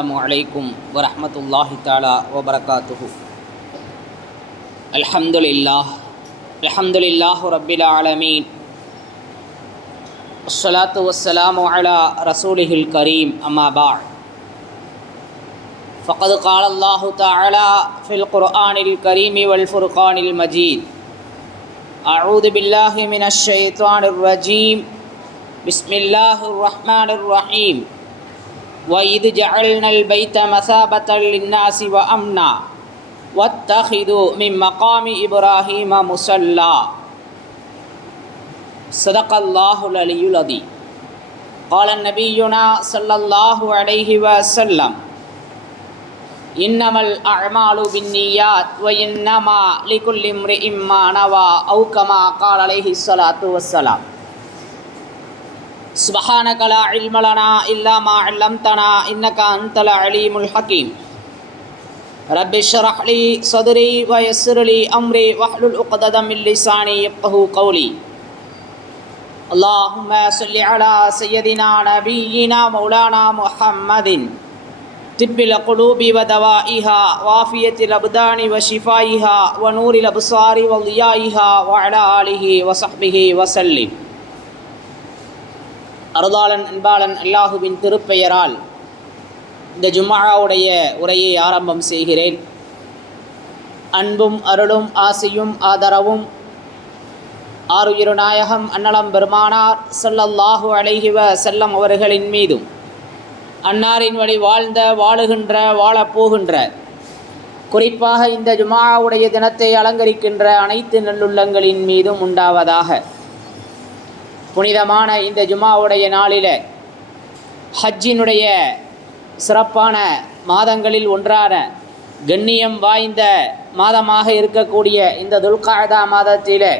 السلام عليكم ورحمة الله تعالى وبركاته. الحمد لله رب العالمين، الصلاة والسلام على رسوله الكريم، أما بعد، فقد قال الله تعالى في القرآن الكريم والفرقان المجيد: أعوذ بالله من الشيطان الرجيم، بسم الله الرحمن الرحيم. وَإِذْ جَعَلْنَا الْبَيْتَ مَثَابَةً لِلنَّاسِ وَأَمْنًا وَاتَّخِذُوا مِنْ مَقَامِ إِبْرَاهِيمَ مُصَلًّى. صدق الله العلي العظيم. قال نبينا صلى الله عليه وسلم: إنما الأعمال بالنيات وإنما لكل امرئ ما نوى، أو كما قال عليه الصلاة والسلام. سبحانك لا علم لنا إلا ما علمتنا إنك أنت العليم الحكيم. رب اشرح لي صدري ويسر لي أمري واحلل عقدة من لساني يفقهوا قولي. اللهم صل على سيدنا نبينا مولانا محمد طب القلوب ودوائها وعافية الأبدان وشفائها ونور الأبصار وضيائها وعلى آله وصحبه وسلم. அருளாளன் அன்பாளன் அல்லாஹுவின் திருப்பெயரால் இந்த ஜும்ஆவுடைய உரையை ஆரம்பம் செய்கிறேன். அன்பும் அருளும் ஆசியும் ஆதரவும் ஆருயிரு நாயகம் அன்னலம் பெருமானார் ஸல்லல்லாஹு அலைஹி வஸல்லம் அவர்களின் மீதும், அன்னாரின் வழி வாழ்ந்த வாழுகின்ற வாழப்போகின்ற, குறிப்பாக இந்த ஜும்ஆவுடைய தினத்தை அலங்கரிக்கின்ற அனைத்து நல்லுள்ளங்களின் மீதும் உண்டாவதாக. புனிதமான இந்த ஜும்ஆவுடைய நாளில் ஹஜ்ஜினுடைய சிறப்பான மாதங்களில் ஒன்றான கண்ணியம் வாய்ந்த மாதமாக இருக்கக்கூடிய இந்த துல்காதா மாதத்தில்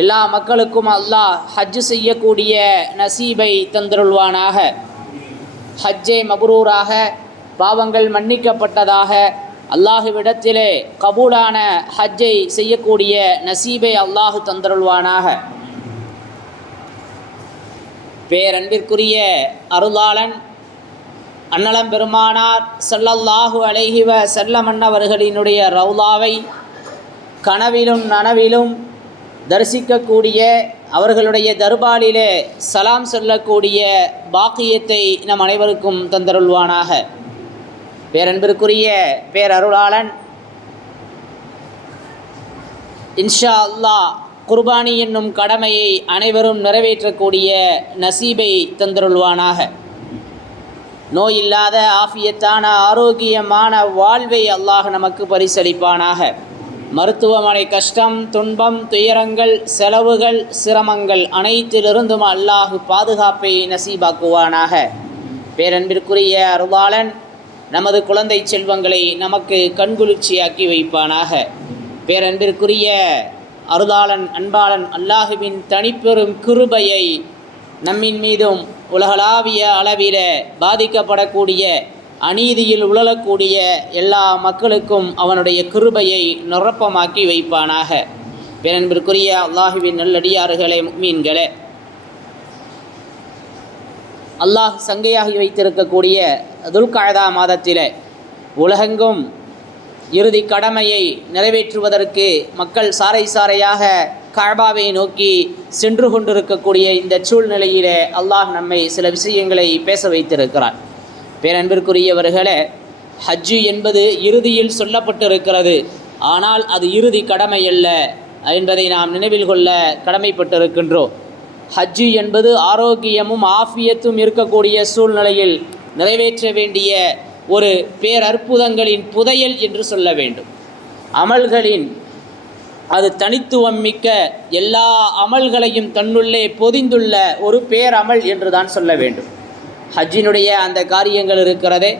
எல்லா மக்களுக்கும் அல்லாஹ் ஹஜ்ஜு செய்யக்கூடிய நசீபை தந்தருள்வானாக. ஹஜ்ஜை மப்ரூராக, பாவங்கள் மன்னிக்கப்பட்டதாக, அல்லாஹுவிடத்திலே கபூலான ஹஜ்ஜை செய்யக்கூடிய நசீபை அல்லாஹு தந்தருள்வானாக. பேரன்பிற்குரிய அருளாளன் அன்னலம் பெருமானார் ஸல்லல்லாஹு அலைஹி வஸல்லம் அவர்களினுடைய ரவுலாவை கனவிலும் நனவிலும் தரிசிக்கக்கூடிய, அவர்களுடைய தர்பாரிலே சலாம் சொல்லக்கூடிய பாக்கியத்தை நம் அனைவருக்கும் தந்தருள்வானாக. பேரன்பிற்குரிய பேரருளாளன் இன்ஷா அல்லாஹ் குர்பானி என்னும் கடமையை அனைவரும் நிறைவேற்றக்கூடிய நசீபை தந்தருள்வானாக. நோயில்லாத ஆஃபியத்தான ஆரோக்கியமான வாழ்வை அல்லாஹ் நமக்கு பரிசளிப்பானாக. மருத்துவமனை கஷ்டம், துன்பம், துயரங்கள், செலவுகள், சிரமங்கள் அனைத்திலிருந்தும் அல்லாஹ் பாதுகாப்பை நசீபாக்குவானாக. பேரன்பிற்குரிய அருளாளன் நமது குழந்தை செல்வங்களை நமக்கு கண்குளிர்ச்சியாக்கி வைப்பானாக. பேரன்பிற்குரிய அருளாளன் அன்பாளன் அல்லாஹுவின் தனிப்பெரும் கிருபையை நம்மின் மீதும் உலகளாவிய அளவில் பாதிக்கப்படக்கூடிய, அநீதியில் உழலக்கூடிய எல்லா மக்களுக்கும் அவனுடைய கிருபையை நிரப்பமாக்கி வைப்பானாக. பேரன்பிற்குரிய அல்லாஹுவின் நல்லடியார்களே, முஃமின்களே, அல்லாஹ் சங்கையாகி வைத்திருக்கக்கூடிய துல்காதா மாதத்தில் உலகெங்கும் இறுதி கடமையை நிறைவேற்றுவதற்கு மக்கள் சாறை சாறையாக கஅபாவை நோக்கி சென்று கொண்டிருக்கக்கூடிய இந்த சூழ்நிலையிலே அல்லாஹ் நம்மை சில விஷயங்களை பேச வைத்திருக்கிறார். பேரன்பிற்குரியவர்களே, ஹஜ்ஜு என்பது இறுதியில் சொல்லப்பட்டிருக்கிறது. ஆனால் அது இறுதி கடமை அல்ல என்பதை நாம் நினைவில் கொள்ள கடமைப்பட்டிருக்கின்றோம். ஹஜ்ஜு என்பது ஆரோக்கியமும் ஆஃபியத்தும் இருக்கக்கூடிய சூழ்நிலையில் நிறைவேற்ற வேண்டிய ஒரு பேரற்புதங்களின் புதையல் என்று சொல்ல வேண்டும். அமல்களின் அது தனித்துவம் மிக்க எல்லா அமல்களையும் தன்னுள்ளே பொதிந்துள்ள ஒரு பேரமல் என்று தான் சொல்ல வேண்டும். ஹஜ்ஜினுடைய அந்த காரியங்கள் இருக்கிறதே,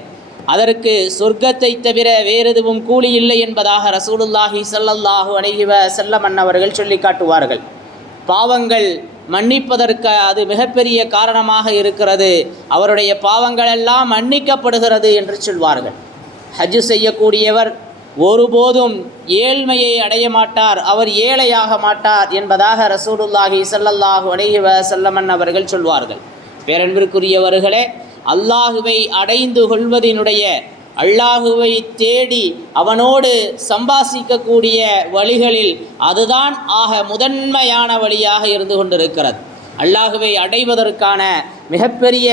அதற்கு சொர்க்கத்தை தவிர வேறு எதுவும் கூலி இல்லை என்பதாக ரசூலுல்லாஹி ஸல்லல்லாஹு அலைஹி வஸல்லம் அவர்கள் சொல்லி காட்டுவார்கள். பாவங்கள் மன்னிப்பதற்கு அது மிகப்பெரிய காரணமாக இருக்கிறது. அவருடைய பாவங்கள் எல்லாம் மன்னிக்கப்படுகிறது என்று சொல்வார்கள். ஹஜ்ஜு செய்யக்கூடியவர் ஒருபோதும் ஏழ்மையை அடைய மாட்டார், அவர் ஏழையாக மாட்டார் என்பதாக ரசூலுல்லாஹி ஸல்லல்லாஹு அலைஹி வஸல்லம் அவர்கள் சொல்வார்கள். பேரன்பிற்குரியவர்களே, அல்லாஹுவை அடைந்து கொள்வதினுடைய, அல்லாஹுவை தேடி அவனோடு சம்பாசிக்கக்கூடிய வழிகளில் அதுதான் ஆக முதன்மையான வழியாக இருந்து கொண்டிருக்கிறது. அல்லாஹுவை அடைவதற்கான மிகப்பெரிய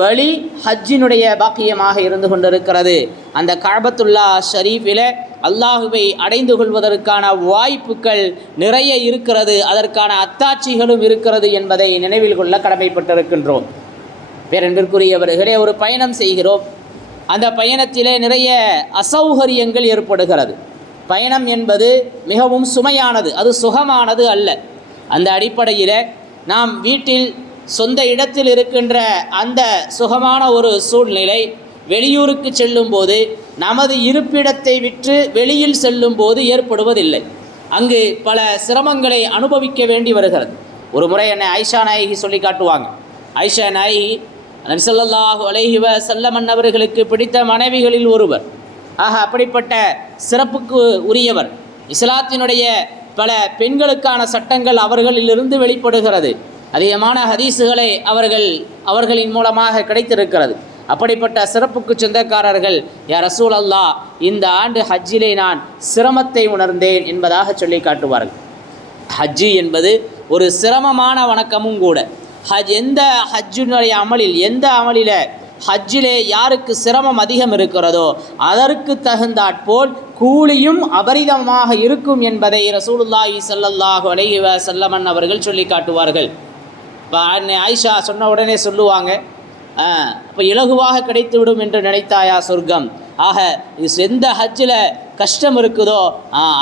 வழி ஹஜ்ஜினுடைய பாக்கியமாக இருந்து கொண்டிருக்கிறது. அந்த கஅபத்துல்லா ஷரீஃபில் அல்லாஹுவை அடைந்து கொள்வதற்கான வாய்ப்புகள் நிறைய இருக்கிறது, அதற்கான அத்தாட்சிகளும் இருக்கிறது என்பதை நினைவில் கொள்ள கடமைப்பட்டிருக்கின்றோம். பேரன்பிற்குரியவர்களே, ஒரு பயணம் செய்கிறோம். அந்த பயணத்திலே நிறைய அசௌகரியங்கள் ஏற்படுகிறது. பயணம் என்பது மிகவும் சுமையானது, அது சுகமானது அல்ல. அந்த அடிப்படையில் நாம் வீட்டில் சொந்த இடத்தில் இருக்கின்ற அந்த சுகமான ஒரு சூழ்நிலை வெளியூருக்கு செல்லும்போது, நமது இருப்பிடத்தை விட்டு வெளியில் செல்லும்போது ஏற்படுவதில்லை. அங்கு பல சிரமங்களை அனுபவிக்க வேண்டி வருகிறது. ஒரு முறை என்னை ஆயிஷா நாயகி சொல்லி காட்டுவாங்க. ஆயிஷா நாயகி நபி ஸல்லல்லாஹு அலைஹி வஸல்லம் அவர்களுக்கு பிடித்த மனைவிகளில் ஒருவர். அப்படிப்பட்ட சிறப்புக்கு உரியவர். இஸ்லாத்தினுடைய பல பெண்களுக்கான சட்டங்கள் அவர்களிலிருந்து வெளிப்படுகிறது. அதிகமான ஹதீஸுகளை அவர்களின் மூலமாக கிடைத்திருக்கிறது. அப்படிப்பட்ட சிறப்புக்கு சொந்தக்காரர்கள், யா ரசூல் அல்லாஹ், இந்த ஆண்டு ஹஜ்ஜிலே நான் சிரமத்தை உணர்ந்தேன் என்பதாக சொல்லி காட்டுவார்கள். ஹஜ்ஜி என்பது ஒரு சிரமமான வணக்கமும் கூட. எந்த ஹஜ்ஜுடைய அமலில், எந்த அமலில் ஹஜ்ஜிலே யாருக்கு சிரமம் அதிகம் இருக்கிறதோ அதற்கு தகுந்தாற்போல் கூலியும் அபரிதமாக இருக்கும் என்பதை ரசூலுல்லாஹி ஸல்லல்லாஹு அலைஹி வஸல்லம் அவர்கள் சொல்லி காட்டுவார்கள். ஆயிஷா சொன்ன உடனே சொல்லுவாங்க, அப்போ இலகுவாக கிடைத்துவிடும் என்று நினைத்தாயா சொர்க்கம்? எந்த ஹஜ்ஜில் கஷ்டம் இருக்குதோ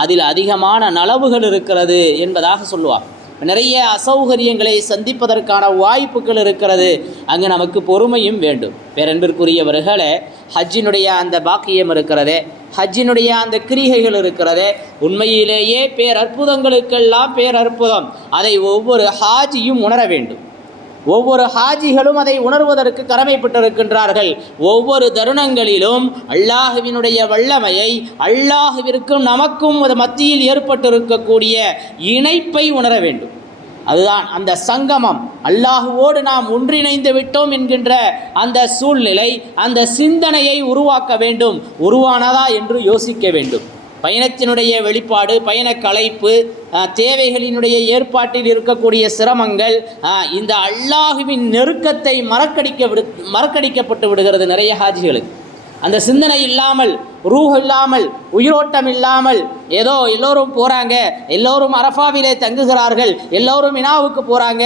அதில் அதிகமான நலவுகள் இருக்கிறது என்பதாக சொல்லுவார். நிறைய அசௌகரியங்களை சந்திப்பதற்கான வாய்ப்புகள் இருக்கிறது. அங்கு நமக்கு பொறுமையும் வேண்டும். பேரன்பிற்குரியவர்களே, ஹஜ்ஜினுடைய அந்த பாக்கியம் இருக்கிறதே, ஹஜ்ஜினுடைய அந்த கிரிகைகள் இருக்கிறதே, உண்மையிலேயே பேரற்புதங்களுக்கெல்லாம் பேரற்புதம். அதை ஒவ்வொரு ஹாஜியும் உணர வேண்டும். ஒவ்வொரு ஹாஜிகளும் அதை உணர்வதற்கு கடமைப்பட்டிருக்கின்றார்கள். ஒவ்வொரு தருணங்களிலும் அல்லாஹுவினுடைய வல்லமையை, அல்லாஹுவிற்கும் நமக்கும் மத்தியில் ஏற்பட்டிருக்கக்கூடிய இணைப்பை உணர வேண்டும். அதுதான் அந்த சங்கமம். அல்லாஹுவோடு நாம் ஒன்றிணைந்து விட்டோம் என்கின்ற அந்த சூழ்நிலை, அந்த சிந்தனையை உருவாக்க வேண்டும். உருவானதா என்று யோசிக்க வேண்டும். பயணத்தினுடைய வெளிப்பாடு, பயண களைப்பு, தேவைகளினுடைய ஏற்பாட்டில் இருக்கக்கூடிய சிரமங்கள், இந்த அல்லாஹுவின் நெருக்கத்தை மறக்கடிக்கப்பட்டு விடுகிறது நிறைய ஹாஜிகளுக்கு. அந்த சிந்தனை இல்லாமல், ரூஹ் இல்லாமல், உயிரோட்டம் இல்லாமல், ஏதோ எல்லோரும் போகிறாங்க, எல்லோரும் அரஃபாவிலே தங்குகிறார்கள், எல்லோரும் மினாவுக்கு போகிறாங்க,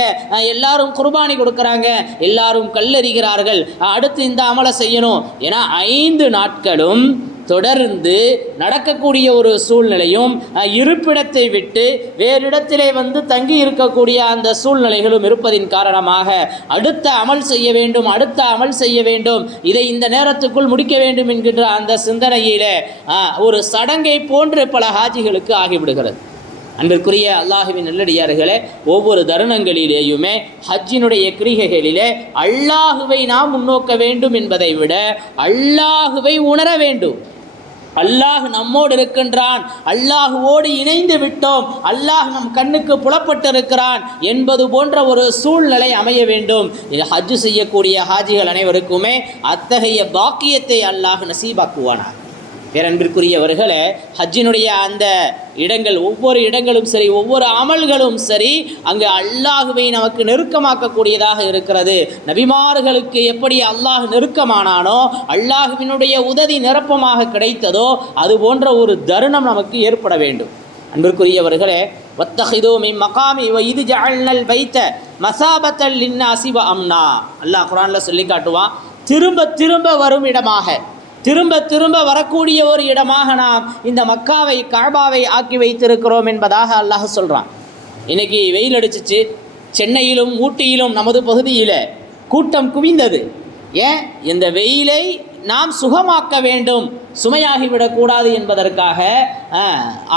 எல்லாரும் குர்பானி கொடுக்குறாங்க, எல்லாரும் கல்லெறிகிறார்கள், அடுத்து இந்த அமலை செய்யணும் என 5 நாட்களும் தொடர்ந்து நடக்கக்கூடிய ஒரு சூழ்நிலையும், இருப்பிடத்தை விட்டு வேறு இடத்திலே தங்கி இருக்கக்கூடிய அந்த சூழ்நிலைகளும் இருப்பதின் காரணமாக அடுத்த அமல் செய்ய வேண்டும், அடுத்த அமல் செய்ய வேண்டும், இதை இந்த நேரத்துக்குள் முடிக்க வேண்டும் என்கின்ற அந்த சிந்தனையிலே ஒரு சடங்கை போன்று பல ஹாஜிகளுக்கு ஆகிவிடுகிறது. அன்பிற்குரிய அல்லாஹுவின் நல்லடியார்களே, ஒவ்வொரு தருணங்களிலேயுமே ஹஜ்ஜினுடைய கிரிகைகளிலே அல்லாஹுவை நாம் முன்னோக்க வேண்டும் என்பதை விட அல்லாஹுவை உணர வேண்டும். அல்லாஹ் நம்மோடு இருக்கின்றான், அல்லாஹுவோடு இணைந்து விட்டோம், அல்லாஹ் நம் கண்ணுக்கு புலப்பட்டிருக்கிறான் என்பது போன்ற ஒரு சூழ்நிலை அமைய வேண்டும். ஹஜ்ஜு செய்யக்கூடிய ஹாஜிகள் அனைவருக்குமே அத்தகைய பாக்கியத்தை அல்லாஹ் நசீபாக்குவானார். பேரன்பிற்குரியவர்களே, ஹஜ்ஜினுடைய அந்த இடங்கள், ஒவ்வொரு இடங்களும் சரி, ஒவ்வொரு அமல்களும் சரி, அங்கு அல்லாஹுவை நமக்கு நெருக்கமாக்கக்கூடியதாக இருக்கிறது. நபிமார்களுக்கு எப்படி அல்லாஹ் நெருக்கமானானோ, அல்லாஹுவினுடைய உதவி நிரப்பமாக கிடைத்ததோ, அது போன்ற ஒரு தருணம் நமக்கு ஏற்பட வேண்டும். அன்பிற்குரியவர்களே, வத்தஹிது மின் மகாமி வ இது ஜஅல்னல் பைத்த மசாபத்தல் லின்னாசி வ அம்னா, அல்லாஹ் குர்ஆனில் சொல்லி காட்டுவான். திரும்ப திரும்ப வரும் இடமாக, திரும்ப திரும்ப வரக்கூடிய ஒரு இடமாக நாம் இந்த மக்காவை, கஅபாவை ஆக்கி வைத்திருக்கிறோம் என்பதாக அல்லாஹ் சொல்கிறான். இன்றைக்கி வெயில் அடிச்சிச்சு. சென்னையிலும் ஊட்டியிலும் நமது பகுதியில் கூட்டம் குவிந்தது. ஏன்? இந்த வெயிலை நாம் சுகமாக்க வேண்டும், சுமையாகிவிடக்கூடாது என்பதற்காக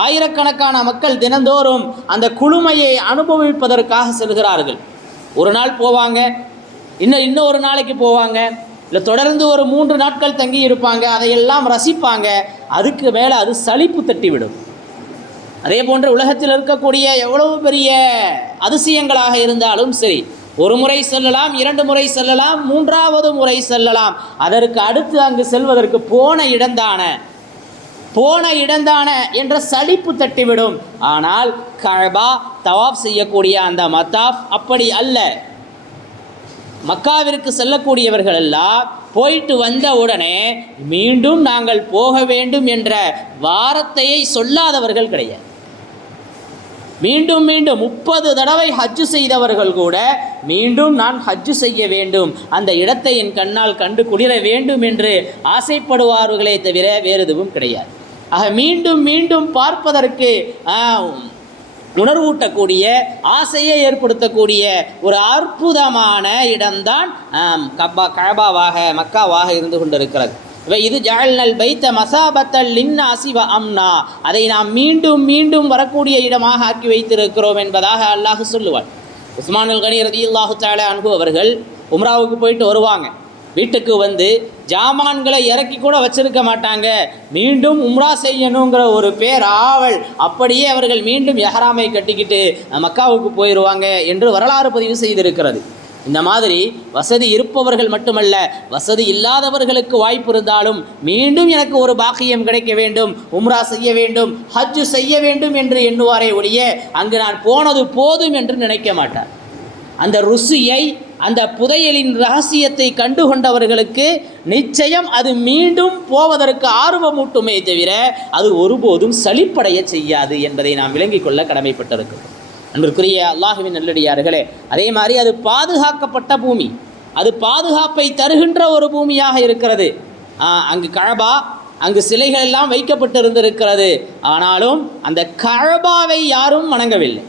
ஆயிரக்கணக்கான மக்கள் தினந்தோறும் அந்த குளுமையை அனுபவிப்பதற்காக செல்கிறார்கள். ஒரு நாள் போவாங்க, இன்னொரு நாளைக்கு போவாங்க, இல்லை தொடர்ந்து ஒரு 3 நாட்கள் தங்கி இருப்பாங்க, அதையெல்லாம் ரசிப்பாங்க. அதுக்கு மேலே அது சலிப்பு தட்டிவிடும். அதே போன்று உலகத்தில் இருக்கக்கூடிய எவ்வளவு பெரிய அதிசயங்களாக இருந்தாலும் சரி, ஒரு முறை செல்லலாம், 2 முறை செல்லலாம், 3வது முறை செல்லலாம். அதற்கு அடுத்து அங்கு செல்வதற்கு போன இடந்தான என்ற சலிப்பு தட்டிவிடும். ஆனால் கஅபா தவாப் செய்யக்கூடிய அந்த மத்தாஃப் அப்படி அல்ல. மக்காவிற்கு செல்லக்கூடியவர்கள் எல்லாம் போயிட்டு வந்த உடனே மீண்டும் நாங்கள் போக வேண்டும் என்ற வார்த்தையை சொல்லாதவர்கள் கிடையாது. மீண்டும் 30 தடவை ஹஜ்ஜு செய்தவர்கள் கூட மீண்டும் நான் ஹஜ்ஜு செய்ய வேண்டும், அந்த இடத்தை என் கண்ணால் கண்டு குளிர வேண்டும் என்று ஆசைப்படுவார்களே தவிர வேறு எதுவும் கிடையாது. ஆக மீண்டும் பார்ப்பதற்கு உணர்வூட்டக்கூடிய, ஆசையை ஏற்படுத்தக்கூடிய ஒரு அற்புதமான இடம்தான் கஅபாவாக, மக்காவாக இருந்து கொண்டிருக்கிறது. இது ஜஅல்னல் பைத்த மசாபத்தல் லின்னாஸி வ அம்னா, அதை நாம் மீண்டும் வரக்கூடிய இடமாக ஆக்கி வைத்திருக்கிறோம் என்பதாக அல்லாஹ் சொல்லுவார். உஸ்மானுல் கனி ரலியல்லாஹு தஆலா அன்ஹு அவர்கள் உம்ராவுக்கு போயிட்டு வருவாங்க. வீட்டுக்கு வந்து ஜாமான்களை இறக்கி கூட வச்சிருக்க மாட்டாங்க. மீண்டும் உம்ரா செய்யணுங்கிற ஒரு ஆவல், அப்படியே அவர்கள் மீண்டும் எஹ்ராமை கட்டிக்கிட்டு மக்காவுக்கு போயிடுவாங்க என்று வரலாறு பதிவு செய்திருக்கிறது. இந்த மாதிரி வசதி இருப்பவர்கள் மட்டுமல்ல, வசதி இல்லாதவர்களுக்கு வாய்ப்பு இருந்தாலும் மீண்டும் எனக்கு ஒரு பாக்கியம் கிடைக்க வேண்டும், உம்ரா செய்ய வேண்டும், ஹஜ்ஜு செய்ய வேண்டும் என்று எண்ணுவாரே ஒழிய அங்கு நான் போனது போதும் என்று நினைக்க மாட்டார். அந்த ருசியை, அந்த புதையலின் ரகசியத்தை கண்டுகொண்டவர்களுக்கு நிச்சயம் அது மீண்டும் போவதற்கு ஆர்வமூட்டுமே தவிர அது ஒருபோதும் சலிப்படைய செய்யாது என்பதை நாம் விளங்கிக் கொள்ள கடமைப்பட்டிருக்கிறோம். அன்பிற்குரிய அல்லாஹுவின் நல்லடியார்களே, அதே மாதிரி அது பாதுகாக்கப்பட்ட பூமி, அது பாதுகாப்பை தருகின்ற ஒரு பூமியாக இருக்கிறது. அங்கு கஅபா, அங்கு சிலைகள் எல்லாம் வைக்கப்பட்டிருந்திருக்கிறது. ஆனாலும் அந்த கஅபாவை யாரும் வணங்கவில்லை.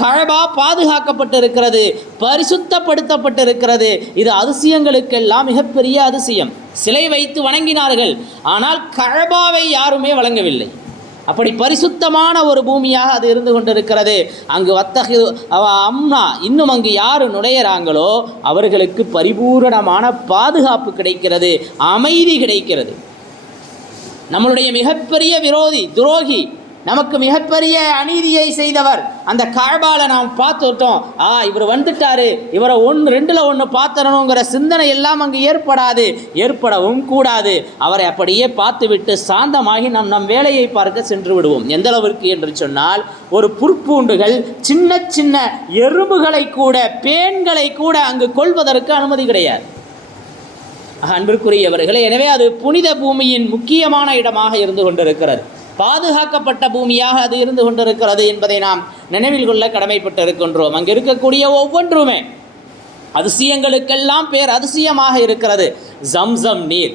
கஅபா பாதுகாக்கப்பட்டிருக்கிறது, பரிசுத்தப்படுத்தப்பட்டிருக்கிறது. இது அதிசயங்களுக்கெல்லாம் மிகப்பெரிய அதிசயம். சிலை வைத்து வணங்கினார்கள், ஆனால் கஅபாவை யாருமே வணங்கவில்லை. அப்படி பரிசுத்தமான ஒரு பூமியாக அது இருந்து கொண்டிருக்கிறது. அங்கு அம்னா, இன்னும் அங்கு யார் நுழையிறாங்களோ அவர்களுக்கு பரிபூரணமான பாதுகாப்பு கிடைக்கிறது, அமைதி கிடைக்கிறது. நம்மளுடைய மிகப்பெரிய துரோகி, நமக்கு மிகப்பெரிய அநீதியை செய்தவர் அந்த கஅபால நாம் பார்த்துட்டோம், இவர் வந்துட்டாரு, இவரை 1-2ல் 1 பார்த்துடணுங்கிற சிந்தனை எல்லாம் அங்கு ஏற்படவும் கூடாது. அவரை அப்படியே பார்த்துவிட்டு சாந்தமாகி நம் வேலையை பார்க்க சென்று விடுவோம். எந்த அளவிற்கு என்று சொன்னால், ஒரு புற்பூண்டுகள், சின்ன எறும்புகளை கூட, பேன்களை கூட அங்கு கொள்வதற்கு அனுமதி கிடையாது. அன்பிற்குரியவர்களே, எனவே அது புனித பூமியின் முக்கியமான இடமாக இருந்து கொண்டிருக்கிறது, பாதுகாக்கப்பட்ட பூமியாக அது இருந்து கொண்டிருக்கிறது என்பதை நாம் நினைவில் கொள்ள கடமைப்பட்டிருக்கின்றோம். அங்கு இருக்கக்கூடிய ஒவ்வொன்றுமே அதிசயங்களுக்கெல்லாம் பேர் அதிசயமாக இருக்கிறது. ஜம்சம் நீர்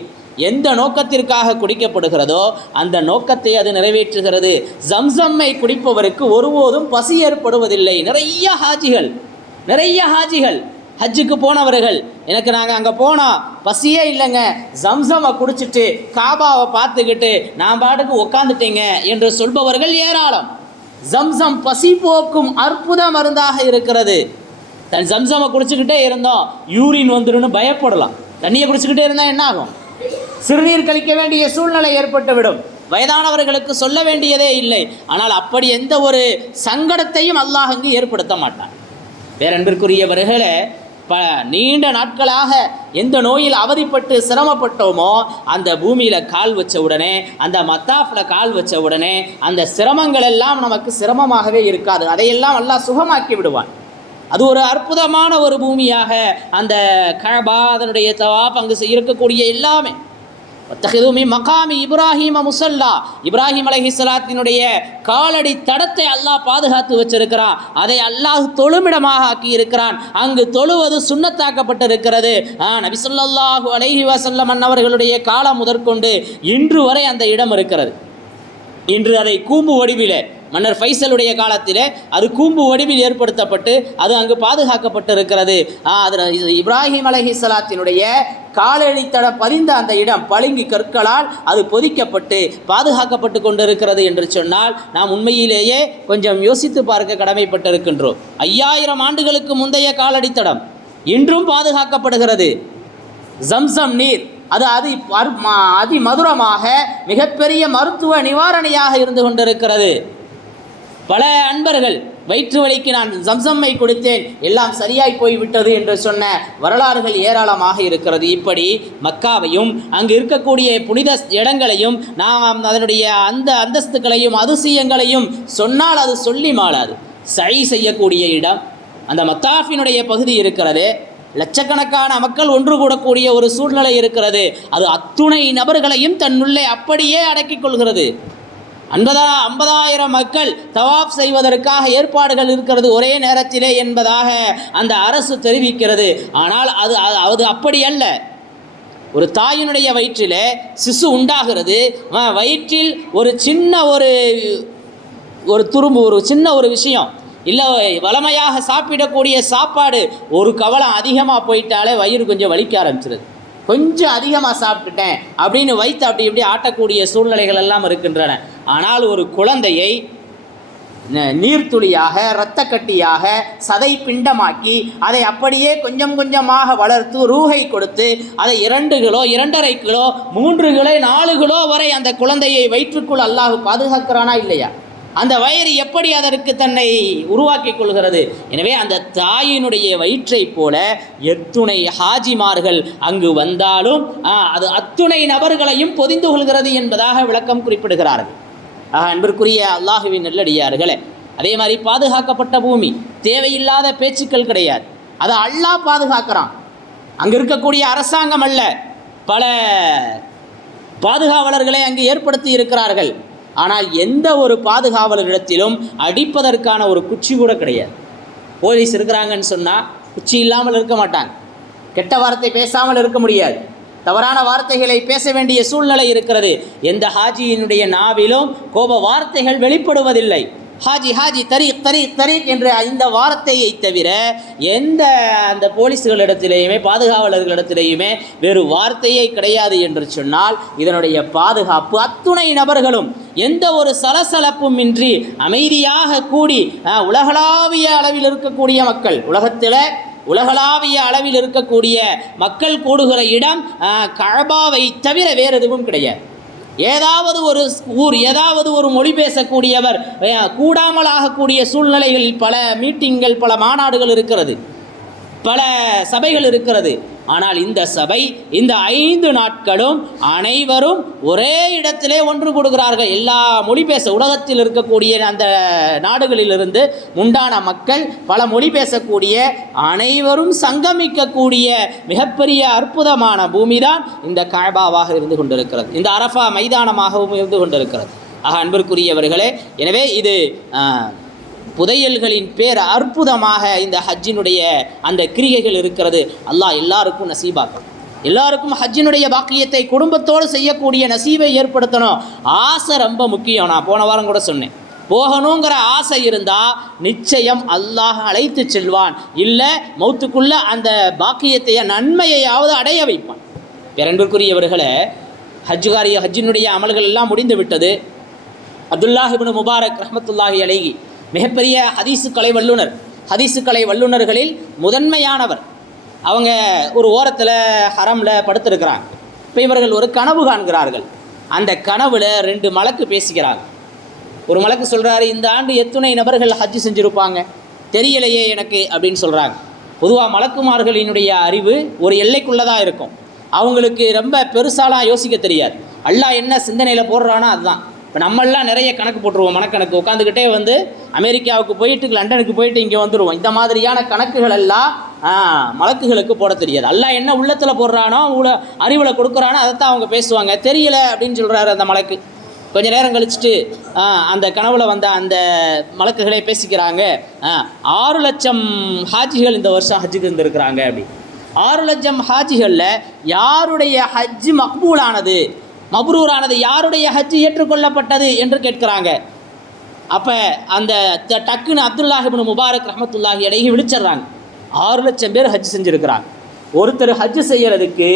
எந்த நோக்கத்திற்காக குடிக்கப்படுகிறதோ அந்த நோக்கத்தை அது நிறைவேற்றுகிறது. ஜம்சம்மை குடிப்பவருக்கு ஒருபோதும் பசி ஏற்படுவதில்லை. நிறைய ஹாஜிகள் ஹஜ்ஜுக்கு போனவர்கள், நாங்கள் அங்கே போனால் பசியே இல்லைங்க, ஜம்சமை குடிச்சிட்டு காபாவை பார்த்துக்கிட்டு நான் பாட்டுக்கு உட்காந்துட்டேங்க என்று சொல்பவர்கள் ஏராளம். ஜம்சம் பசி போக்கும் அற்புத மருந்தாக இருக்கிறது. ஜம்சமை குடிச்சுக்கிட்டே இருந்தோம் யூரின் வந்துடுன்னு பயப்படலாம். தண்ணியை குடிச்சுக்கிட்டே இருந்தால் என்ன ஆகும்? சிறுநீர் கழிக்க வேண்டிய சூழ்நிலை ஏற்பட்டுவிடும். வயதானவர்களுக்கு சொல்ல வேண்டியதே இல்லை. ஆனால் அப்படி எந்த ஒரு சங்கடத்தையும் அல்லாஹ் அங்கு ஏற்படுத்த மாட்டான். வேறென்பிற்குரியவர்களே, நீண்ட நாட்களாக எந்த நோயில் அவதிப்பட்டு சிரமப்பட்டோமோ அந்த பூமியில் கால் வச்ச உடனே, அந்த மத்தாஃபில் கால் வச்ச உடனே அந்த சிரமங்கள் எல்லாம் நமக்கு சிரமமாகவே இருக்காது. அதையெல்லாம் அல்லாஹ் சுகமாக்கி விடுவான். அது ஒரு அற்புதமான ஒரு பூமியாக அந்த கஅபா, அதனுடைய தவாப், அங்கு இருக்கக்கூடிய எல்லாமே. வத்தஹிது மகாமி இப்ராஹிம முஸல்லா, இப்ராஹிம் அலைஹிஸ்ஸலாத்தினுடைய காலடி தடத்தை அல்லாஹ் பாதுகாத்து வச்சிருக்கிறான். அதை அல்லாஹ் தொழுமிடமாக ஆக்கி இருக்கிறான். அங்கு தொழுவது சுன்னத்தாக்கப்பட்டிருக்கிறது. நபி ஸல்லல்லாஹு அலைஹி வஸல்லம் அன்னவர்களுடைய காலம் முதற்கொண்டு இன்று வரை அந்த இடம் இருக்கிறது. இன்று அதை கூம்பு வடிவிலே, மன்னர் ஃபைசலுடைய காலத்திலே அது கூம்பு வடிவில் ஏற்படுத்தப்பட்டு அது அங்கு பாதுகாக்கப்பட்டிருக்கிறது. இப்ராஹிம் அலைஹிஸ்ஸலாத்தினுடைய காலடித்தட பதிந்த அந்த இடம் பளிங்கு கற்களால் அது பொதிக்கப்பட்டு பாதுகாக்கப்பட்டு கொண்டிருக்கிறது என்று சொன்னால் நாம் உண்மையிலேயே கொஞ்சம் யோசித்து பார்க்க கடமைப்பட்டிருக்கின்றோம். 5000 ஆண்டுகளுக்கு முந்தைய காலடித்தடம் இன்றும் பாதுகாக்கப்படுகிறது. ஜம்சம் நீர் அது அதி மதுரமாக மிகப்பெரிய மருத்துவ நிவாரணியாக இருந்து கொண்டிருக்கிறது. பல அன்பர்கள் வயிற்று வலிக்கு நான் ஜம்சம்மை கொடுத்தேன், எல்லாம் சரியாய் போய்விட்டது என்று சொன்ன வரலாறுகள் ஏராளமாக இருக்கிறது. இப்படி மக்காவையும் அங்கு இருக்கக்கூடிய புனித இடங்களையும் நாம் அதனுடைய அந்த அந்தஸ்துகளையும் அதிசயங்களையும் சொன்னால் அது சொல்லி மாளாது. சை செய்யக்கூடிய இடம் அந்த மத்தாஃபினுடைய பகுதி இருக்கிறது. லட்சக்கணக்கான மக்கள் ஒன்று கூடக்கூடிய ஒரு சூழ்நிலை இருக்கிறது. அது அத்துணை நபர்களையும் தன்னுள்ளே அப்படியே அடக்கிக் கொள்கிறது. 50,000 மக்கள் தவாப் செய்வதற்காக ஏற்பாடுகள் இருக்கிறது ஒரே நேரத்திலே என்பதாக அந்த அரசு தெரிவிக்கிறது. ஆனால் அது அப்படி அல்ல. ஒரு தாயினுடைய வயிற்றிலே சிசு உண்டாகிறது. வயிற்றில் ஒரு சின்ன ஒரு துரும்பு, ஒரு சின்ன ஒரு விஷயம் இல்லை, வளமையாக சாப்பிடக்கூடிய சாப்பாடு ஒரு கவலம் அதிகமாக போயிட்டாலே வயிறு கொஞ்சம் வலிக்க ஆரம்பிச்சிருது. கொஞ்சம் அதிகமாக சாப்பிட்டுட்டேன் அப்படின்னு வைத்து அப்படி இப்படி ஆட்டக்கூடிய சூழ்நிலைகள் எல்லாம் இருக்கின்றன. ஆனால் ஒரு குழந்தையை நீர்த்துளியாக இரத்த கட்டியாக சதை பிண்டமாக்கி அதை அப்படியே கொஞ்சம் கொஞ்சமாக வளர்த்து ரூஹை கொடுத்து அதை 2 கிலோ 2.5 கிலோ 3 கிலோ 4 கிலோ வரை அந்த குழந்தையை வயிற்றுக்குள் அல்லாஹ் பாதுகாக்கிறானா இல்லையா? அந்த வயிறு எப்படி அதற்கு தன்னை உருவாக்கி கொள்கிறது? எனவே அந்த தாயினுடைய வயிற்றை போல எத்துணை ஹாஜிமார்கள் அங்கு வந்தாலும் அது அத்துணை நபர்களையும் பொதிந்து கொள்கிறது என்பதாக விளக்கம் குறிப்பிடுகிறார்கள். அன்பிற்குரிய அல்லாஹுவின் நல்லடியார்களே, அதே மாதிரி பாதுகாக்கப்பட்ட பூமி, தேவையில்லாத பேச்சுக்கள் கிடையாது. அதை அல்லாஹ் பாதுகாக்கிறான். அங்கே இருக்கக்கூடிய அரசாங்கம் அல்ல, பல பாதுகாவலர்களை அங்கு ஏற்படுத்தி இருக்கிறார்கள். ஆனால் எந்த ஒரு பாதுகாவலரிடத்திலும் அடிப்பதற்கான ஒரு குச்சி கூட கிடையாது. போலீஸ் இருக்கிறாங்கன்னு சொன்னால் குச்சி இல்லாமல் இருக்க மாட்டாங்க. கெட்ட வார்த்தை பேசாமல் இருக்க முடியாது. தவறான வார்த்தைகளை பேச வேண்டிய சூழ்நிலை இருக்கிறது. எந்த ஹாஜியினுடைய நாவிலும் கோப வார்த்தைகள் வெளிப்படுவதில்லை. ஹாஜி ஹாஜி தரீக் தரீக் தரீக் என்ற இந்த வார்த்தையை தவிர எந்த அந்த போலீஸ்களிடத்திலேயுமே பாதுகாவலர்களிடத்திலேயுமே வேறு வார்த்தையே கிடையாது என்று சொன்னால் இதனுடைய பாதுகாப்பு அத்துணை நபர்களும் எந்த ஒரு சலசலப்பும் இன்றி அமைதியாக கூடி உலகளாவிய அளவில் இருக்கக்கூடிய மக்கள், உலகளாவிய அளவில் இருக்கக்கூடிய மக்கள் கூடுகிற இடம் கஅபாவை தவிர வேறு எதுவும் கிடையாது. ஏதாவது ஒரு ஊர், ஏதாவது ஒரு மொழி பேசக்கூடியவர் கூடாமல் ஆகக்கூடிய சூழ்நிலைகளில் பல மீட்டிங்கள், பல மாநாடுகள் இருக்கிறது, பல சபைகள் இருக்கிறது. ஆனால் இந்த சபை இந்த 5 நாட்களும் அனைவரும் ஒரே இடத்திலே ஒன்று கூடுகிறார்கள். எல்லா மொழி பேச உலகத்தில் இருக்கக்கூடிய அந்த நாடுகளிலிருந்து உண்டான மக்கள், பல மொழி பேசக்கூடிய அனைவரும் சங்கமிக்கக்கூடிய மிகப்பெரிய அற்புதமான பூமி தான் இந்த கஅபாவாக இருந்து கொண்டிருக்கிறது. இந்த அரஃபா மைதானமாகவும் இருந்து கொண்டிருக்கிறது. அன்பிற்குரியவர்களே, எனவே இது புதையல்களின் பேர் அற்புதமாக இந்த ஹஜ்ஜினுடைய அந்த கிரிகைகள் இருக்கிறது. அல்லாஹ் எல்லாருக்கும் நசீபாக்கணும். எல்லாருக்கும் ஹஜ்ஜினுடைய பாக்கியத்தை குடும்பத்தோடு செய்யக்கூடிய நசீபை ஏற்படுத்தணும். ஆசை ரொம்ப முக்கியம். நான் போன வாரம் கூட சொன்னேன், போகணுங்கிற ஆசை இருந்தால் நிச்சயம் அல்லாஹ் அழைத்து செல்வான். இல்லை மௌத்துக்குள்ள அந்த பாக்கியத்தைய நன்மையையாவது அடைய வைப்பான். பேரன்பிற்குரியவர்களே, ஹஜ்ஜினுடைய அமல்கள் எல்லாம் முடிந்து விட்டது. அப்துல்லாஹ் இப்னு முபாரக் ரஹ்மத்துல்லாஹி அலைஹி மிகப்பெரிய ஹதீஸுக்கலை வல்லுநர்களில் முதன்மையானவர். அவங்க ஒரு ஓரத்தில் ஹரமில் படுத்திருக்கிறாங்க. இப்போ இவர்கள் ஒரு கனவு காண்கிறார்கள். அந்த கனவில் 2 மலக்கு பேசிக்கிறாங்க. ஒரு மலக்கு சொல்கிறாரு, இந்த ஆண்டு எத்துணை நபர்கள் ஹஜ்ஜு செஞ்சுருப்பாங்க தெரியலையே எனக்கு அப்படின்னு சொல்கிறாங்க. பொதுவாக மலக்குமார்களினுடைய அறிவு ஒரு எல்லைக்குள்ளதாக இருக்கும். அவங்களுக்கு ரொம்ப பெருசாலாம் யோசிக்க தெரியாது. அல்லாஹ் என்ன சிந்தனையில் போடுறானோ அதுதான். இப்போ நம்மளாம் நிறைய கணக்கு போட்டுருவோம், மனக்கணக்கு. உட்காந்துக்கிட்டே வந்து அமெரிக்காவுக்கு போயிட்டு லண்டனுக்கு போயிட்டு இங்கே வந்துடுவோம். இந்த மாதிரியான கணக்குகள் எல்லாம் மலக்குகளுக்கு போட தெரியாது. அல்லாஹ் என்ன உள்ளத்தில் போடுறானோ அறிவில் கொடுக்குறானோ அதைத்தான் அவங்க பேசுவாங்க. தெரியலை அப்படின்னு சொல்கிறாரு அந்த மலக்கு. கொஞ்சம் நேரம் கழிச்சுட்டு அந்த கனவுல வந்த அந்த மலக்குகளே பேசிக்கிறாங்க, 6 லட்சம் ஹாஜிகள் இந்த வருஷம் ஹஜ்ஜுக்கு இருந்திருக்கிறாங்க. அப்படி 6 லட்சம் ஹாஜிகளில் யாருடைய ஹஜ்ஜு மக்பூலானது, மப்ரூரானது, யாருடைய ஹஜ்ஜு ஏற்றுக்கொள்ளப்பட்டது என்று கேட்குறாங்க. அப்போ அந்த டக்குன்னு அப்துல்லாஹ் இப்னு முபாரக் ரஹ்மத்துல்லாஹி அலைஹி விழிச்சிடுறாங்க. 6 லட்சம் பேர் ஹஜ்ஜு செஞ்சுருக்கிறாங்க. ஒருத்தர் ஹஜ்ஜு செய்கிறதுக்கு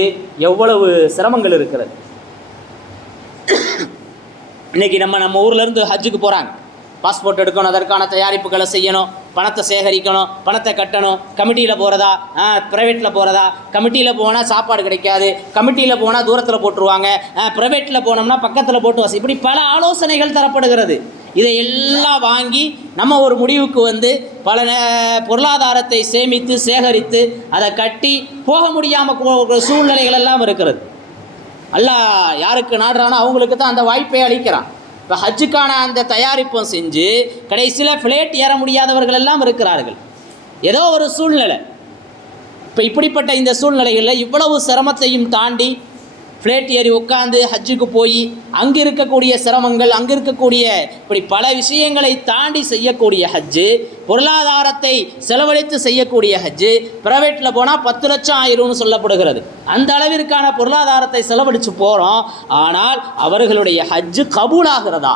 எவ்வளவு சிரமங்கள் இருக்கிறது. இன்றைக்கி நம்ம ஊர்லேருந்து ஹஜ்ஜுக்கு போகிறாங்க, பாஸ்போர்ட் எடுக்கணும், அதற்கான தயாரிப்புகளை செய்யணும், பணத்தை சேகரிக்கணும், பணத்தை கட்டணும். கமிட்டியில் போகிறதா, ப்ரைவேட்டில் போகிறதா? கமிட்டியில் போனால் சாப்பாடு கிடைக்காது, கமிட்டியில் போனால் தூரத்தில் போட்டுருவாங்க, ப்ரைவேட்டில் போனோம்னா பக்கத்தில் போட்டு வசதி. இப்படி பல ஆலோசனைகள் தரப்படுகிறது. இதையெல்லாம் வாங்கி நம்ம ஒரு முடிவுக்கு வந்து பல பொருளாதாரத்தை சேமித்து சேகரித்து அதை கட்டி போக முடியாமல் போகிற சூழ்நிலைகள் எல்லாம் இருக்கிறது. அல்லாஹ் யாருக்கு நாடுறானோ அவங்களுக்கு தான் அந்த வாய்ப்பை அளிக்கிறான். இப்போ ஹஜ்ஜுக்கான அந்த தயாரிப்பும் செஞ்சு கடைசியில் ஃப்ளைட் ஏற முடியாதவர்கள் எல்லாம் இருக்கிறார்கள். ஏதோ ஒரு சூழ்நிலை. இப்போ இப்படிப்பட்ட இந்த சூழ்நிலைகளில் இவ்வளவு சிரமத்தையும் தாண்டி ஃப்ளைட் ஏறி உட்காந்து ஹஜ்ஜுக்கு போய் அங்கே இருக்கக்கூடிய சிரமங்கள், அங்கே இருக்கக்கூடிய இப்படி பல விஷயங்களை தாண்டி செய்யக்கூடிய ஹஜ்ஜு, பொருளாதாரத்தை செலவழித்து செய்யக்கூடிய ஹஜ்ஜு, ப்ரைவேட்டில் போனால் 10 லட்சம் ஆயிரும்னு சொல்லப்படுகிறது. அந்த அளவிற்கான பொருளாதாரத்தை செலவழித்து போகிறோம். ஆனால் அவர்களுடைய ஹஜ்ஜு கபூலாகிறதா,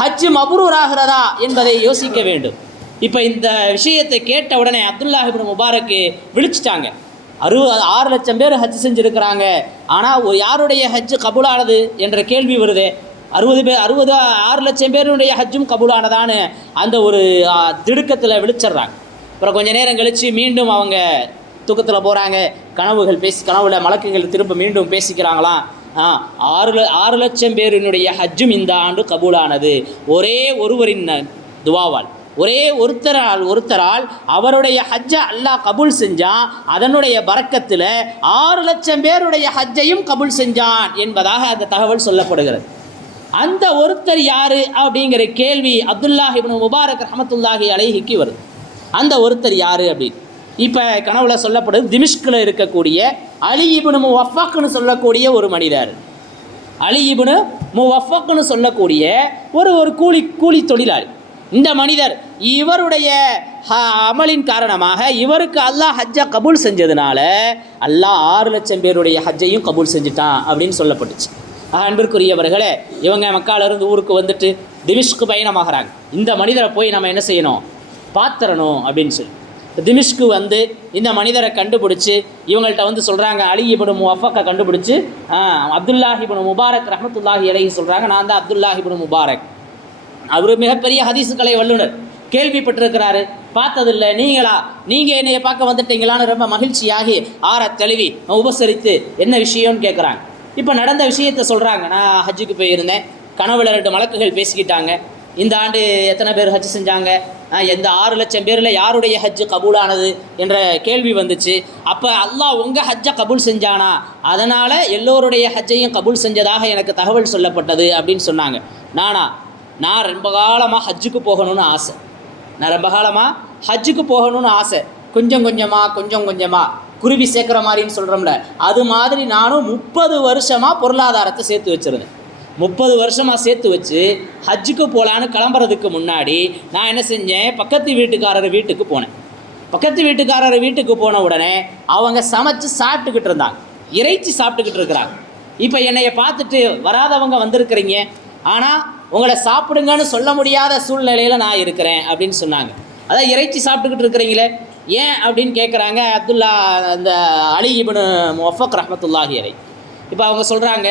ஹஜ்ஜு மப்ரூர் ஆகிறதா என்பதை யோசிக்க வேண்டும். இப்போ இந்த விஷயத்தை கேட்ட உடனே அப்துல்லாஹ் இப்னு முபாரக்கு விழிச்சிட்டாங்க. 6 லட்சம் பேர் ஹஜ் செஞ்சுருக்கிறாங்க, ஆனால் யாருடைய ஹஜ்ஜு கபூலானது என்ற கேள்வி வருது. 6 லட்சம் பேருடைய ஹஜ்ஜும் கபூலானதான்னு அந்த ஒரு திடுக்கத்தில் விழிச்சிட்றாங்க. அப்புறம் கொஞ்சம் நேரம் கழித்து மீண்டும் அவங்க தூக்கத்தில் போகிறாங்க. கனவுல மலக்குகள் திரும்ப மீண்டும் பேசிக்கிறாங்களாம். 6 லட்சம் பேரினுடைய ஹஜ்ஜும் இந்த ஆண்டு கபூலானது ஒரே ஒருவரின் துவாவால், ஒரே ஒருத்தரால் அவருடைய ஹஜ்ஜை அல்லாஹ் கபூல் செஞ்சான். அதனுடைய பரக்கத்தில் 6 லட்சம் பேருடைய ஹஜ்ஜையும் கபூல் செஞ்சான் என்பதாக அந்த தகவல் சொல்லப்படுகிறது. அந்த ஒருத்தர் யாரு அப்படிங்கிற கேள்வி அப்துல்லாஹ் இப்னு முபாரக் ரஹ்மத்துல்லாஹி அலைஹிக்கு வருது. அந்த ஒருத்தர் யாரு அப்படின்னு இப்போ கனவுல சொல்லப்படுது. திமிஷ்கில் இருக்கக்கூடிய அலி இப்னு முவஃபக்னு சொல்லக்கூடிய ஒரு மனிதர். அலி இப்னு முவஃபக்னு சொல்லக்கூடிய ஒரு கூலி தொழிலாளி. இந்த மனிதர் இவருடைய அமலின் காரணமாக இவருக்கு அல்லாஹ் ஹஜ்ஜை கபூல் செஞ்சதுனால அல்லாஹ் 6 லட்சம் பேருடைய ஹஜ்ஜையும் கபூல் செஞ்சுட்டான் அப்படின்னு சொல்லப்பட்டுச்சு. அன்பிற்குரியவர்களே, இவங்க மக்காலிருந்து ஊருக்கு வந்துட்டு திமிஷ்கு பயணமாகறாங்க. இந்த மனிதரை போய் நம்ம என்ன செய்யணும், பாத்திரணும் அப்படின்னு சொல்லி திமிஷ்கு வந்து இந்த மனிதரை கண்டுபிடிச்சி இவங்கள்ட்ட வந்து சொல்கிறாங்க. அலி இப்னு முவஃபக்கை கண்டுபிடிச்சி அப்துல்லாஹ் இப்னு முபாரக் ரஹ்மத்துல்லாஹி அலைஹி சொல்கிறாங்க, நான் தான் அப்துல்லாஹ் இப்னு முபாரக். அவர் மிகப்பெரிய ஹதீஸுக்கலை வல்லுனர், கேள்விப்பட்டிருக்கிறாரு, பார்த்ததில்லை. நீங்கள் என்னையை பார்க்க வந்துட்டீங்களான்னு ரொம்ப மகிழ்ச்சியாகி தழுவி உபசரித்து என்ன விஷயம்னு கேட்குறாங்க. இப்போ நடந்த விஷயத்தை சொல்கிறாங்க. நான் ஹஜ்ஜுக்கு போயிருந்தேன், கனவுல 2 மலக்குகள் பேசிக்கிட்டாங்க. இந்த ஆண்டு எத்தனை பேர் ஹஜ் செஞ்சாங்க, எந்த 6 லட்சம் பேரில் யாருடைய ஹஜ்ஜு கபூலானது என்ற கேள்வி வந்துச்சு. அப்போ அல்லாஹ் உங்கள் ஹஜ்ஜை கபூல் செஞ்சானா, அதனால் எல்லோருடைய ஹஜ்ஜையும் கபூல் செஞ்சதாக எனக்கு தகவல் சொல்லப்பட்டது அப்படின்னு சொன்னாங்க. நான் ரொம்ப காலமாக ஹஜ்ஜுக்கு போகணும்னு ஆசை. கொஞ்சம் கொஞ்சமாக குருவி சேர்க்குற மாதிரின்னு சொல்கிறோம்ல, அது மாதிரி நானும் 30 வருஷமாக பொருளாதாரத்தை சேர்த்து வச்சுருந்தேன். 30 வருஷமாக சேர்த்து வச்சு ஹஜ்ஜுக்கு போகலான்னு கிளம்புறதுக்கு முன்னாடி நான் என்ன செஞ்சேன், பக்கத்து வீட்டுக்காரர் வீட்டுக்கு போனேன். பக்கத்து வீட்டுக்காரர் வீட்டுக்கு போன உடனே அவங்க சமைச்சு சாப்பிட்டுக்கிட்டு இருந்தாங்க, இறைச்சி சாப்பிட்டுக்கிட்டு இருக்கிறாங்க. இப்போ என்னைய பார்த்துட்டு வராதவங்க வந்திருக்கிறீங்க, ஆனால் உங்களை சாப்பிடுங்கன்னு சொல்ல முடியாத சூழ்நிலையில் நான் இருக்கிறேன் அப்படின்னு சொன்னாங்க. அதான் இறைச்சி சாப்பிட்டுக்கிட்டு இருக்கிறீங்களே ஏன் அப்படின்னு கேட்குறாங்க இந்த அலி இப்னு முவஃபக் ரஹ்மத்துல்லாஹி அலைஹி. இப்போ அவங்க சொல்கிறாங்க,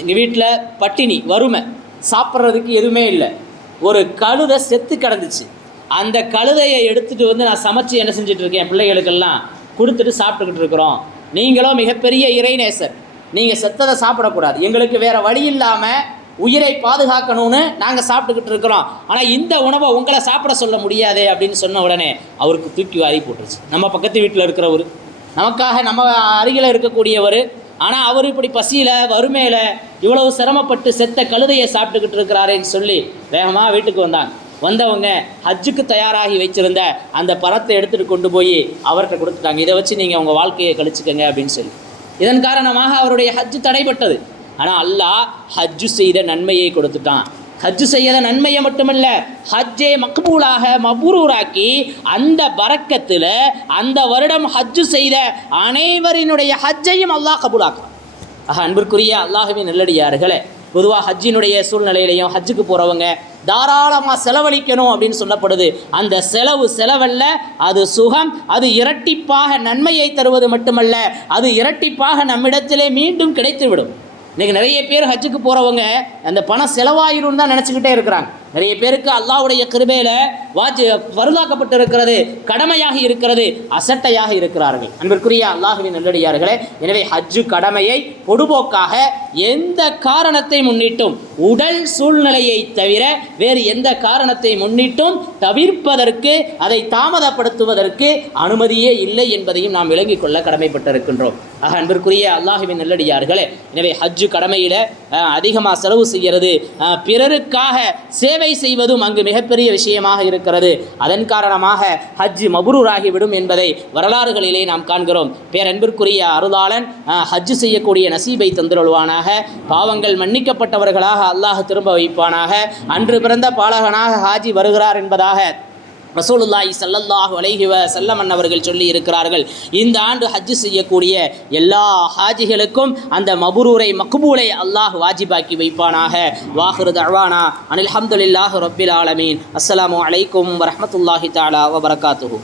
எங்கள் வீட்டில் பட்டினி, வறுமை, சாப்பிட்றதுக்கு எதுவுமே இல்லை. ஒரு கழுதை செத்து கிடந்துச்சு. அந்த கழுதையை எடுத்துகிட்டு வந்து நான் சமைச்சு என்ன செஞ்சிட்ருக்கேன், பிள்ளைகளுக்கெல்லாம் கொடுத்துட்டு சாப்பிட்டுக்கிட்டு இருக்கிறோம். நீங்களும் மிகப்பெரிய இறைநேசர், நீங்கள் செத்ததை சாப்பிடக்கூடாது, எங்களுக்கு வேறு வழி இல்லாமல் உயிரை பாதுகாக்கணும்னு நாங்கள் சாப்பிட்டுக்கிட்டு இருக்கிறோம். ஆனால் இந்த உணவை உங்களை சாப்பிட சொல்ல முடியாதே அப்படின்னு சொன்ன உடனே அவருக்கு தூக்கி வாரி போட்டுருச்சு. நம்ம பக்கத்து வீட்டில் இருக்கிறவர், நமக்காக நம்ம அருகில் இருக்கக்கூடியவர், ஆனால் அவர் இப்படி பசியில் வறுமையில் இவ்வளவு சிரமப்பட்டு செத்த கழுதையை சாப்பிட்டுக்கிட்டு இருக்கிறாரேன்னு சொல்லி வேகமாக வீட்டுக்கு வந்தவங்க ஹஜ்ஜுக்கு தயாராகி வச்சுருந்த அந்த பழத்தை எடுத்துகிட்டு கொண்டு போய் அவர்கிட்ட கொடுத்துட்டாங்க. இதை வச்சு நீங்கள் உங்கள் வாழ்க்கையை கழிச்சுக்கங்க அப்படின்னு சொல்லி. இதன் காரணமாக அவருடைய ஹஜ்ஜு தடைப்பட்டது. ஆனால் அல்லாஹ் ஹஜ்ஜு செய்த நன்மையை கொடுத்துட்டான். ஹஜ்ஜு செய்த நன்மையை மட்டுமல்ல, ஹஜ்ஜை மக்பூலாக மப்ரூராக்கி அந்த பரக்கத்தில் அந்த வருடம் ஹஜ்ஜு செய்த அனைவரினுடைய ஹஜ்ஜையும் அல்லாஹ் கபூலாக்குறான். அன்பிற்குரிய அல்லாஹ்வின் நல்லடியார்களே, பொதுவாக ஹஜ்ஜினுடைய சூழ்நிலையிலையும் ஹஜ்ஜுக்கு போகிறவங்க தாராளமாக செலவழிக்கணும் அப்படின்னு சொல்லப்படுது. அந்த செலவல்ல, அது சுகம், அது இரட்டிப்பாக நன்மையை தருவது மட்டுமல்ல, அது இரட்டிப்பாக நம்மிடத்திலே மீண்டும் கிடைத்துவிடும். இன்றைக்கி நிறைய பேர் ஹஜ்ஜுக்கு போகிறவங்க அந்த பணம் செலவாயிரும் தான் நினச்சிக்கிட்டே இருக்கிறாங்க. நிறைய பேருக்கு அல்லாஹ்வுடைய கிருபையில பருதாக்கப்பட்டிருக்கிறது, கடமையாகி இருக்கிறது, அசட்டையாக இருக்கிறார்கள். அன்பிற்குரிய அல்லாஹ்வின் நல்லடியார்களே, எனவே ஹஜ்ஜு கடமையை பொடுபோக்காக எந்த காரணத்தை முன்னிட்டும், உடல் சூழ்நிலையை தவிர வேறு எந்த காரணத்தை முன்னிட்டும் தவிர்ப்பதற்கு, அதை தாமதப்படுத்துவதற்கு அனுமதியே இல்லை என்பதையும் நாம் விளங்கிக் கொள்ள கடமைப்பட்டிருக்கின்றோம். ஆக அன்பிற்குரிய அல்லாஹ்வின் நல்லடியார்களே, எனவே ஹஜ்ஜு கடமையில அதிகமாக செலவு செய்கிறது, பிறருக்காக சேவை செய்வதும் அங்கு மிகப்பெரிய விஷயமாக இருக்கிறது. அதன் காரணமாக ஹஜ் மபுரூராகிவிடும் என்பதை வரலாறுகளிலே நாம் காண்கிறோம். பேரன்பிற்குரிய அருளாளன் ஹஜ் செய்யக்கூடிய நசீபை தந்திருள்வானாக, பாவங்கள் மன்னிக்கப்பட்டவர்களாக அல்லாஹ் திரும்ப வைப்பானாக. அன்று பிறந்த பாலகனாக ஹாஜி வருகிறார் என்பதாக ரசூலுல்லாஹி ஸல்லல்லாஹு அலைஹி வஸல்லம் அவர்கள் சொல்லி இருக்கிறார்கள். இந்த ஆண்டு ஹஜ் செய்யக்கூடிய எல்லா ஹாஜிகளுக்கும் அந்த மபுரூரை மக்பூலை அல்லாஹ் வாஜிபாக்கி வைப்பானாக. வாஹிரு தஅவானா அனில் ஹம்துலில்லாஹி ரப்பில் ஆலமீன். அஸ்ஸலாமு அலைக்கும் வரஹ்மத்துல்லாஹி தஆலா வபரகாத்துஹு.